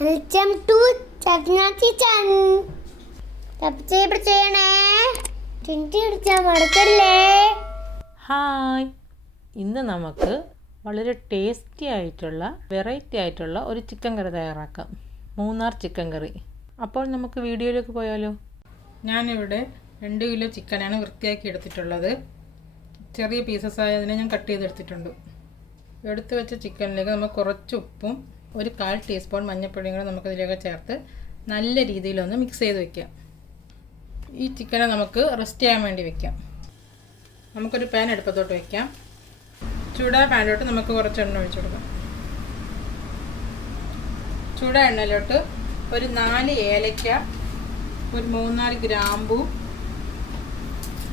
Welcome to Chatna kitchen. Subscribe ചെയ്യണേ, ചിണ്ടി അടിച്ചാൽ മറക്കല്ലേ. ഹായ്, ഇന്ന് നമുക്ക് വളരെ ടേസ്റ്റി ആയിട്ടുള്ള വെറൈറ്റി ആയിട്ടുള്ള ഒരു ചിക്കൻ കറി തയ്യാറാക്കാം. മൂന്നാർ ചിക്കൻ കറി. അപ്പോൾ നമുക്ക് വീഡിയോയിലേക്ക് പോയാലോ. ഞാനിവിടെ 2 കിലോ ചിക്കനാണ് വൃത്തിയാക്കി എടുത്തിട്ടുള്ളത്. ചെറിയ പീസസ് ആയതിനെ ഞാൻ കട്ട് ചെയ്തെടുത്തിട്ടുണ്ട്. എടുത്തു വെച്ച ചിക്കനിലേക്ക് നമുക്ക് കുറച്ച് ഉപ്പും 1/4 ടീസ്പൂൺ മഞ്ഞൾപ്പൊടിയും കൂടെ നമുക്കതിലേക്ക് ചേർത്ത് നല്ല രീതിയിലൊന്ന് മിക്സ് ചെയ്ത് വയ്ക്കാം. ഈ ചിക്കനെ നമുക്ക് റെസ്റ്റ് ചെയ്യാൻ വേണ്ടി വയ്ക്കാം. നമുക്കൊരു പാൻ അടുപ്പത്തോട്ട് വയ്ക്കാം. ചൂടായ പാനിലോട്ട് നമുക്ക് കുറച്ച് എണ്ണ ഒഴിച്ചു കൊടുക്കാം. ചൂടായ എണ്ണയിലോട്ട് ഒരു 4 ഏലക്ക, ഒരു 3-4 ഗ്രാമ്പൂ,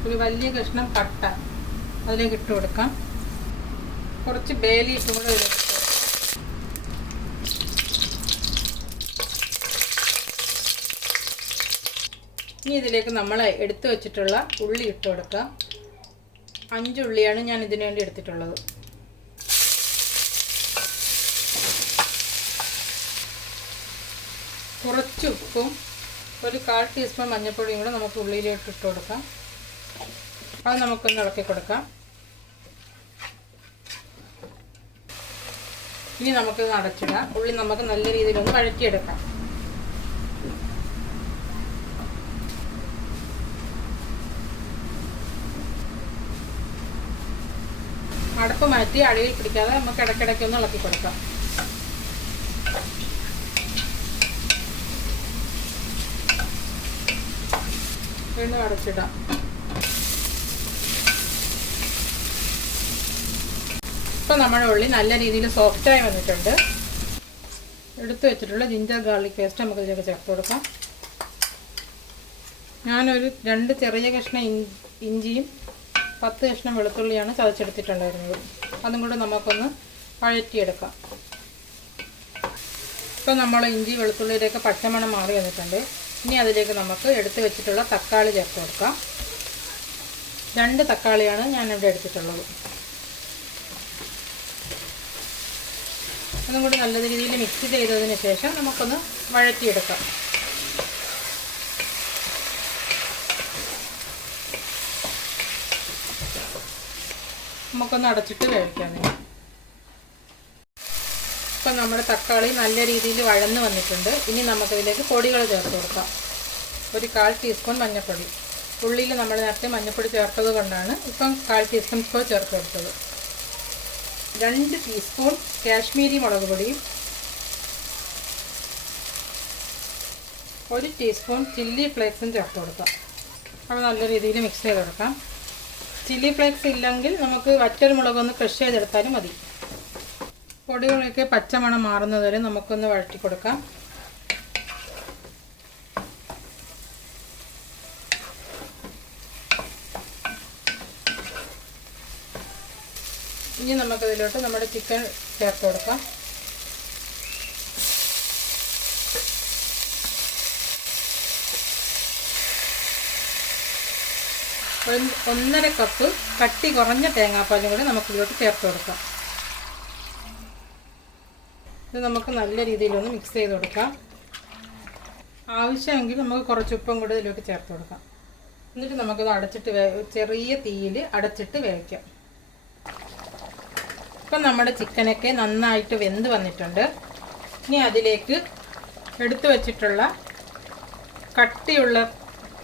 ഒരു വലിയ കഷ്ണം പട്ട അതിലേക്ക് ഇട്ട് കൊടുക്കാം. കുറച്ച് ബേ ലീഫും കൂടെ ഇതിലേക്ക് ഇട്ട് കൊടുക്കാം. ഇനി ഇതിലേക്ക് നമ്മൾ എടുത്തു വെച്ചിട്ടുള്ള ഉള്ളി ഇട്ട് കൊടുക്കാം. 5 ഉള്ളിയാണ് ഞാൻ ഇതിനു വേണ്ടി എടുത്തിട്ടുള്ളത്. കുറച്ച് ഉപ്പും 1/4 ടീസ്പൂൺ മഞ്ഞൾപ്പൊടിയും കൂടെ നമുക്ക് ഉള്ളിയിലോട്ട് ഇട്ട് കൊടുക്കാം. അത് നമുക്കൊന്ന് ഇളക്കി കൊടുക്കാം. ഇനി നമുക്ക് അടച്ചിടാം. ഉള്ളി നമുക്ക് നല്ല രീതിയിലൊന്ന് വഴറ്റിയെടുക്കാം. അടപ്പ് മാറ്റി അടിയിൽ പിടിക്കാതെ നമുക്ക് ഇടയ്ക്കിടയ്ക്ക് ഒന്ന് ഇളക്കി കൊടുക്കാം. വീണ്ടും അടച്ചിടാം. ഇപ്പോൾ നമ്മുടെ ഉള്ളി നല്ല രീതിയിൽ സോഫ്റ്റായി വന്നിട്ടുണ്ട്. എടുത്തു വെച്ചിട്ടുള്ള ജിഞ്ചർ ഗാർലിക് പേസ്റ്റ് നമുക്ക് ഇതിലേക്ക് ചേർത്ത് കൊടുക്കാം. ഞാനൊരു 2 ചെറിയ കഷ്ണം ഇഞ്ചിയും 10 കഷ്ണം വെളുത്തുള്ളിയാണ് ചതച്ചെടുത്തിട്ടുണ്ടായിരുന്നത്. അതും കൂടെ നമുക്കൊന്ന് വഴറ്റിയെടുക്കാം. ഇപ്പോൾ നമ്മൾ ഇഞ്ചി വെളുത്തുള്ളിയിലേക്ക് പച്ചമണം മാറി വന്നിട്ടുണ്ട്. ഇനി അതിലേക്ക് നമുക്ക് എടുത്തു വെച്ചിട്ടുള്ള തക്കാളി ചേർത്ത് കൊടുക്കാം. 2 തക്കാളിയാണ് ഞാനിവിടെ എടുത്തിട്ടുള്ളത്. അതും കൂടി നല്ല രീതിയിൽ മിക്സ് ചെയ്തതിന് ശേഷം നമുക്കൊന്ന് വഴറ്റിയെടുക്കാം. നമുക്കൊന്ന് അടച്ചിട്ട് വേവിക്കാം. ഇപ്പം നമ്മുടെ തക്കാളി നല്ല രീതിയിൽ വഴന്ന് വന്നിട്ടുണ്ട്. ഇനി നമുക്കതിലേക്ക് പൊടികൾ ചേർത്ത് കൊടുക്കാം. 1/4 ടീസ്പൂൺ മഞ്ഞൾപ്പൊടി. ഉള്ളിയിൽ നമ്മൾ നേരത്തെ മഞ്ഞൾപ്പൊടി ചേർത്തത് കൊണ്ടാണ് ഇപ്പം 1/4 ടീസ്പൂൺ ഇപ്പോൾ ചേർത്ത് കൊടുത്തത്. 2 ടീസ്പൂൺ കാശ്മീരി മുളക് പൊടിയും 1 ടീസ്പൂൺ ചില്ലി ഫ്ലേക്സും ചേർത്ത് കൊടുക്കാം. അപ്പോൾ നല്ല രീതിയിൽ മിക്സ് ചെയ്ത് കൊടുക്കാം. ചില്ലി ഫ്ലേക്സ് ഇല്ലെങ്കിൽ നമുക്ക് വറ്റൽ മുളകൊന്ന് ക്രഷ് ചെയ്തെടുത്താലും മതി. പൊടികളൊക്കെ പച്ചമണം മാറുന്നത് വരെ നമുക്കൊന്ന് വഴറ്റി കൊടുക്കാം. ഇനി നമുക്കതിലോട്ട് നമ്മുടെ ചിക്കൻ ചേർത്ത് കൊടുക്കാം. ഒരു 1.5 കപ്പ് കട്ടി കുറഞ്ഞ തേങ്ങാപ്പാലും കൂടി നമുക്കിതിലോട്ട് ചേർത്ത് കൊടുക്കാം. ഇത് നമുക്ക് നല്ല രീതിയിലൊന്ന് മിക്സ് ചെയ്ത് കൊടുക്കാം. ആവശ്യമെങ്കിൽ നമുക്ക് കുറച്ച് ഉപ്പും കൂടി ഇതിലേക്ക് ചേർത്ത് കൊടുക്കാം. എന്നിട്ട് നമുക്കത് അടച്ചിട്ട് ചെറിയ തീയിൽ അടച്ചിട്ട് വേവിക്കാം. ഇപ്പം നമ്മുടെ ചിക്കനൊക്കെ നന്നായിട്ട് വെന്ത് വന്നിട്ടുണ്ട്. ഇനി അതിലേക്ക് എടുത്തു വച്ചിട്ടുള്ള കട്ടിയുള്ള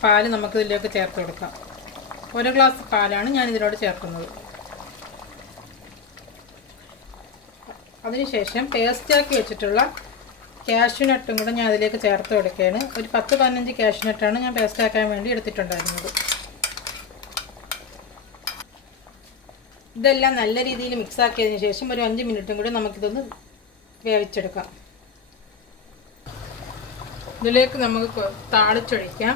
പാല് നമുക്കിതിലേക്ക് ചേർത്ത് കൊടുക്കാം. 1 ഗ്ലാസ് പാലാണ് ഞാനിതിലോട്ട് ചേർക്കുന്നത്. അതിനുശേഷം പേസ്റ്റാക്കി വെച്ചിട്ടുള്ള കാഷ്യൂ നട്ടും കൂടെ ഞാൻ അതിലേക്ക് ചേർത്ത് കൊടുക്കുകയാണ്. ഒരു 10-15 കാഷ്യൂ നട്ടാണ് ഞാൻ പേസ്റ്റാക്കാൻ വേണ്ടി എടുത്തിട്ടുണ്ടായിരുന്നത്. ഇതെല്ലാം നല്ല രീതിയിൽ മിക്സാക്കിയതിന് ശേഷം ഒരു 5 മിനിറ്റും കൂടി നമുക്കിതൊന്ന് വേവിച്ചെടുക്കാം. ഇതിലേക്ക് നമുക്ക് താളിച്ചൊഴിക്കാം.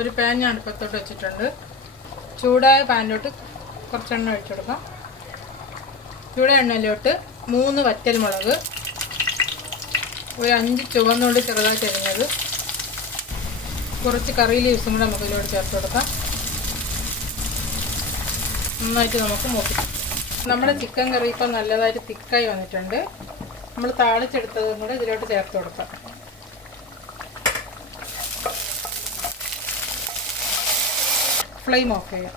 ഒരു പാൻ ഞാൻ അടുപ്പത്തോട്ട് വെച്ചിട്ടുണ്ട്. ചൂടായ പാനിലോട്ട് കുറച്ച് എണ്ണ ഒഴിച്ചു കൊടുക്കാം. ചൂടായ എണ്ണയിലോട്ട് 3 വറ്റൽ മുളക്, ഒരു 5 ചുവന്നുള്ളി ചെറുതായിട്ട് അരിഞ്ഞത്, കുറച്ച് കറി ലീവ്സും കൂടെ നമുക്ക് ഇതിലോട്ട് ചേർത്ത് കൊടുക്കാം. നന്നായിട്ട് നമുക്ക് മൂപ്പിക്കാം. നമ്മുടെ ചിക്കൻ കറി ഇപ്പം നല്ലതായിട്ട് തിക്കായി വന്നിട്ടുണ്ട്. നമ്മൾ താളിച്ചെടുത്തതും കൂടെ ഇതിലോട്ട് ചേർത്ത് കൊടുക്കാം. ഫ്ലെയിം ഓഫ് ചെയ്യാം.